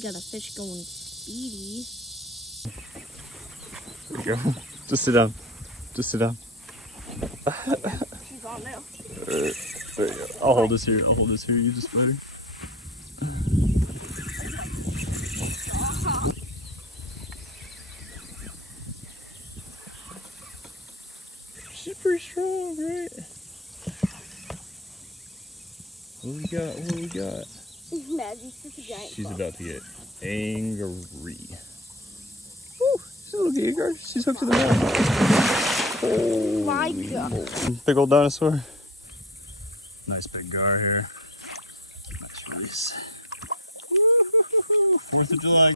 We got a fish going speedy. There you go. Just sit down. Just sit down. She's on now. There you go. I'll hold this here. I'll hold this here. You just fight her. She's pretty strong, right? What we got? What we got? Maggie's just a giant. She's about to get angry. Woo! She's a little giga. She's hooked to the net. Oh My God. Big old dinosaur. Nice big gar here. Nice release. 4th of July.